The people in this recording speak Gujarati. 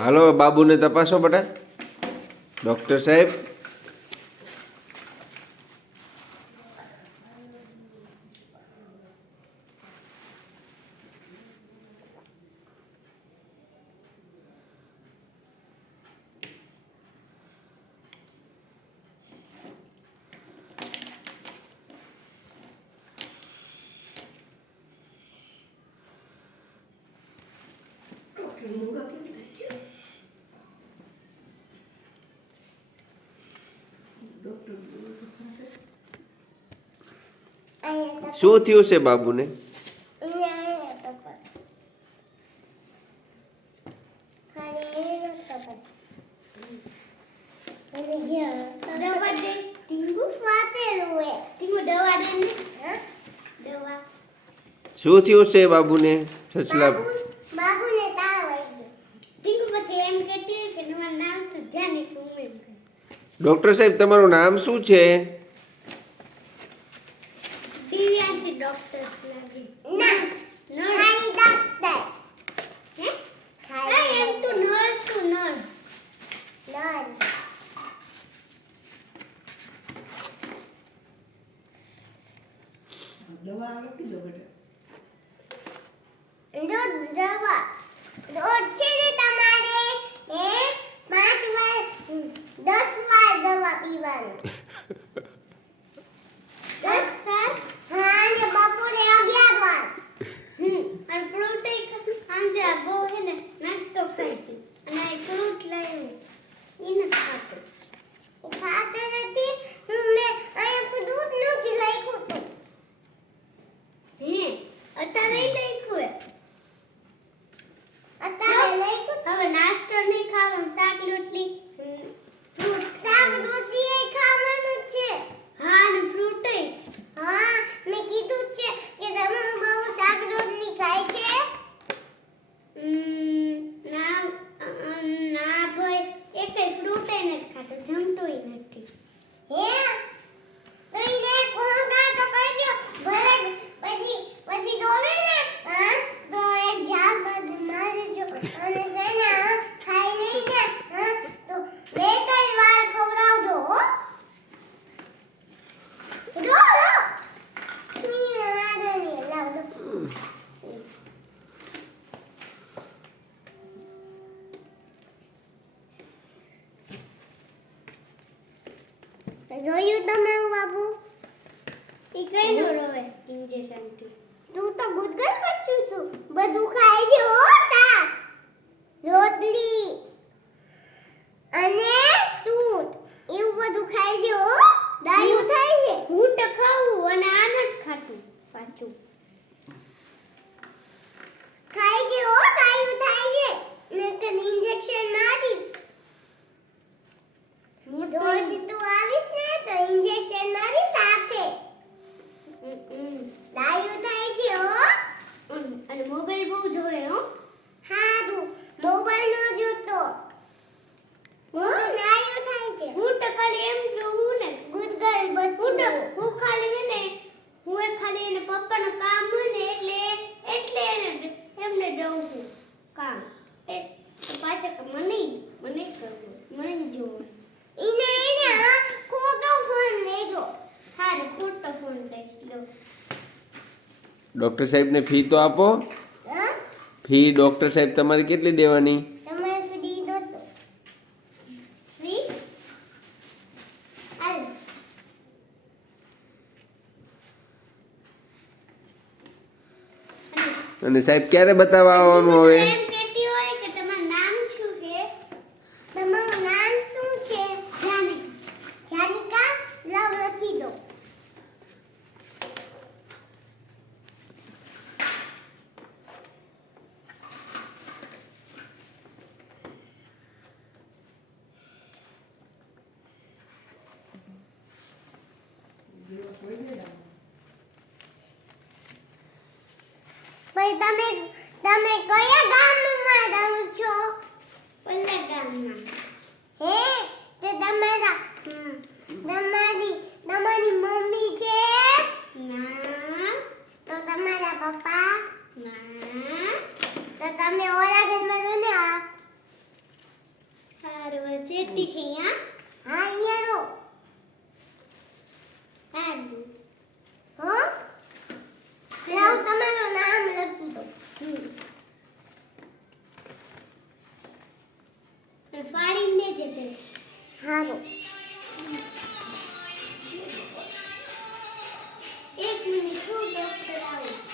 હાલો બાબુને તપાસો બેટા. ડૉક્ટર સાહેબ શું થયું છે બાબુને? શું થયું છે બાબુને? સસલા બાબુને તાવ આવી ગયો. ટીંકુ પછી એમ કહેતી કે તમારું નામ શું? ધ્યાન રાખવું. ડૉક્ટર સાહેબ તમારું નામ શું છે? દિવ્યાંશી ડોક્ટર લાગે. ના ખાલી ડોક્ટર. હે ખાલી એમ તો નર્સ નર્સ. દવા આવે કે બેટા? દવા રોજ છે ને તમારે 5 વાર 10 વાર દવા પીવાની. 10 વાર? હા, ને બપોરે 11 વાર. અને ફ્રૂટ સાંજે બહુ હે ને નાસ્તો ખાઈ અને આ ફ્રૂટ લાવ્યું એને ખાતો. એ ખાતો નથી. મેં અહીંયા ફ્રૂટ નથી લખ્યું તો. હે અત્યારે લખ્યું હે. અત્યારે લખ્યું. હવે નાસ્તો નહીં ખાવાનું. શાક રોટલી ફ્રૂટ શાક રોટલી એ ખાવાનું છે. હા ને ફ્રૂટ એ. હા મેં કીધું છે કે તમે બહુ શાક રોટલી ખાય છે. ના ના ભાઈ એકેય ફ્રૂટ એ નથી ખાતો. જમતોય નથી. હે તો એને કોણ ખાતો કહેજો. ભલે પછી દોડે ને હા તો એક ઝાડ મારે જો અને સેના ખાઈ નહીં ને હા તો 2-3 વાર ખવડાવજો હો. દોડો સી વાળાની લાવ દો. જોયું તમે બાબુ? ઈ કઈ નો રોવે ઇન્જેક્શન થી. તું તો ગુદગલ બચ્ચું છું. બધું ખાય છે હો. શાક રોટલી અને દૂધ એવું બધું ખાય છે હો. ડાયું થાય છે. હું તો ખાવું અને આ નથી ખાતું પાછું. ખાય છે હો. ડાયું થાય છે. મેં કે ઇન્જેક્શન મારીશ. રોજ તું આવીશ ને તો ઇન્જેક્શન મારી સાથે. ડાયું થાય છે હો. અને મોબાઈલ બહુ જોવે હો. હારું મોબાઈલ નો જોતો. હો ડાયું થાય છે. હું તો ખાલી એમ જોઉં ને ગુદગલ બચ્ચું. હું ખાલી હે ને હું ખાલી એને પપ્પાનું કામ હોય ને એટલે એમને દઉં છું કામ. એ પાછા કે મને કરવું મને જોવું. એને ખોટો ફોન લેજો. હારે ખોટો ફોન લઈશ લો. ડૉક્ટર સાહેબને ફી તો આપો. હા ફી ડૉક્ટર સાહેબ તમારી કેટલી દેવાની? તમારે ફ્રી દો તો. ફ્રી હાલ. અને સાહેબ ક્યારે બતાવવા આવવાનું હવે? એમ કહેતી હોય કે તમારું નામ શું છે? તમારું નામ શું છે? જાનિકા. જાનિકા લાવ લખી દો. ભાઈ તમે કયા ગામમાં રહો છો? પલ્લા ગામમાં. હે તે તમારી મમ્મી છે? ના. તો તમારા પપ્પા? ના. તો તમે ઓલા ઘરમાં રહો ને? મારવા જેતી હે હા યારો આંદુ હો લાવ તમારું નામ લખી દો ફાડીને જતે હારો એક મિનિટ હું ડોક્ટર આવું